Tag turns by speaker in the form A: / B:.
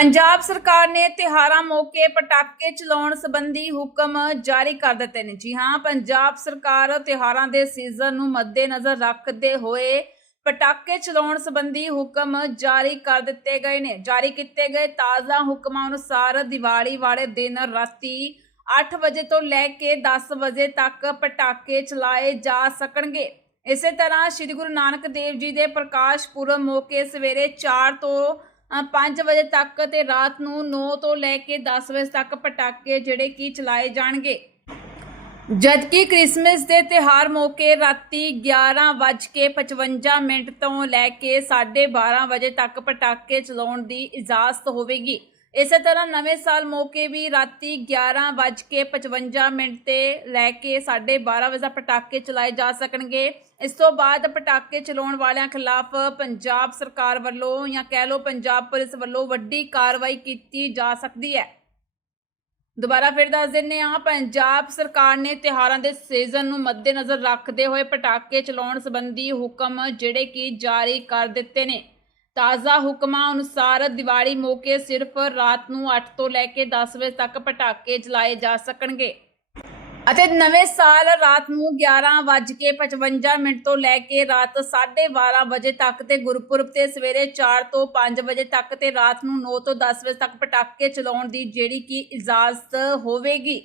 A: ਪੰਜਾਬ ਸਰਕਾਰ ਨੇ ਤਿਹਾਰਾਂ ਮੌਕੇ ਪਟਾਕੇ ਚਲਾਉਣ ਸੰਬੰਧੀ ਹੁਕਮ ਜਾਰੀ ਕਰ ਦਿੱਤੇ ਨੇ। ਜੀ ਹਾਂ, ਪੰਜਾਬ ਸਰਕਾਰ ਤਿਹਾਰਾਂ ਦੇ ਸੀਜ਼ਨ ਨੂੰ ਮੱਦੇਨਜ਼ਰ ਰੱਖਦੇ ਹੋਏ ਪਟਾਕੇ ਚਲਾਉਣ ਸੰਬੰਧੀ ਹੁਕਮ ਜਾਰੀ ਕਰ ਦਿੱਤੇ ਗਏ ਨੇ। ਜਾਰੀ ਕੀਤੇ ਗਏ ਤਾਜ਼ਾ ਹੁਕਮਾਂ ਅਨੁਸਾਰ ਦੀਵਾਲੀ ਵਾਲੇ ਦਿਨ ਰਾਤੀ 8 ਵਜੇ ਤੋਂ ਲੈ ਕੇ 10 ਵਜੇ ਤੱਕ ਪਟਾਕੇ ਚਲਾਏ ਜਾ ਸਕਣਗੇ। ਇਸੇ ਤਰ੍ਹਾਂ ਸ੍ਰੀ ਗੁਰੂ ਨਾਨਕ ਦੇਵ ਜੀ ਦੇ ਪ੍ਰਕਾਸ਼ ਪੁਰਬ ਮੌਕੇ ਸਵੇਰੇ 4 ਤੋਂ 5 ਵਜੇ ਤੱਕ ਤੇ ਰਾਤ ਨੂੰ 9 ਤੋਂ ਲੈ ਕੇ 10 ਵਜੇ ਤੱਕ ਪਟਾਕੇ ਜਿਹੜੇ ਕਿ ਚਲਾਏ ਜਾਣਗੇ। ਜਦਕਿ ਕ੍ਰਿਸਮਸ ਦੇ ਤਿਹਾਰ ਮੌਕੇ ਰਾਤੀ 11:55 ਮਿੰਟ ਤੋਂ ਲੈ ਕੇ 12:30 ਵਜੇ ਤੱਕ ਪਟਾਕੇ ਚਲਾਉਣ ਦੀ ਇਜਾਜ਼ਤ ਹੋਵੇਗੀ। ਇਸੇ ਤਰ੍ਹਾਂ ਨਵੇਂ ਸਾਲ ਮੌਕੇ ਵੀ ਰਾਤੀ 11:55 ਮਿੰਟ ਤੇ ਲੈ ਕੇ 12:30 ਵਜੇ ਤੱਕ ਪਟਾਕੇ ਚਲਾਏ ਜਾ ਸਕਣਗੇ। ਇਸ ਤੋਂ ਬਾਅਦ ਪਟਾਕੇ ਚਲਾਉਣ ਵਾਲਿਆਂ ਖਿਲਾਫ ਪੰਜਾਬ ਸਰਕਾਰ ਵੱਲੋਂ ਜਾਂ ਕਹਿ ਲਓ ਪੰਜਾਬ ਪੁਲਿਸ ਵੱਲੋਂ ਵੱਡੀ ਕਾਰਵਾਈ ਕੀਤੀ ਜਾ ਸਕਦੀ ਹੈ। ਦੁਬਾਰਾ ਫਿਰ ਦੱਸ ਦਿੰਨੇ ਆ ਪੰਜਾਬ ਸਰਕਾਰ ਨੇ ਤਿਹਾਰਾਂ ਦੇ ਸੀਜ਼ਨ ਨੂੰ ਮੱਦੇਨਜ਼ਰ ਰੱਖਦੇ ਹੋਏ ਪਟਾਕੇ ਚਲਾਉਣ ਸੰਬੰਧੀ ਹੁਕਮ ਜਿਹੜੇ ਕਿ ਜਾਰੀ ਕਰ ਦਿੱਤੇ ਨੇ। ਤਾਜ਼ਾ ਹੁਕਮਾਂ ਅਨੁਸਾਰ ਦੀਵਾਲੀ ਮੌਕੇ ਸਿਰਫ ਰਾਤ ਨੂੰ 8 ਤੋਂ ਲੈ ਕੇ 10 ਵਜੇ ਤੱਕ ਪਟਾਕੇ ਚਲਾਏ ਜਾ ਸਕਣਗੇ। ਅਤੇ ਨਵੇਂ ਸਾਲ ਰਾਤ ਨੂੰ 11:55 ਮਿੰਟ ਤੋਂ ਲੈ ਕੇ ਰਾਤ 12:30 ਵਜੇ ਤੱਕ ਤੇ ਗੁਰਪੁਰਬ ਤੇ ਸਵੇਰੇ 4 ਤੋਂ 5 ਵਜੇ ਤੱਕ ਤੇ ਰਾਤ ਨੂੰ 9 ਤੋਂ 10 ਵਜੇ ਤੱਕ ਪਟਾਕੇ ਚਲਾਉਣ ਦੀ ਜਿਹੜੀ ਕਿ ਇਜਾਜ਼ਤ ਹੋਵੇਗੀ।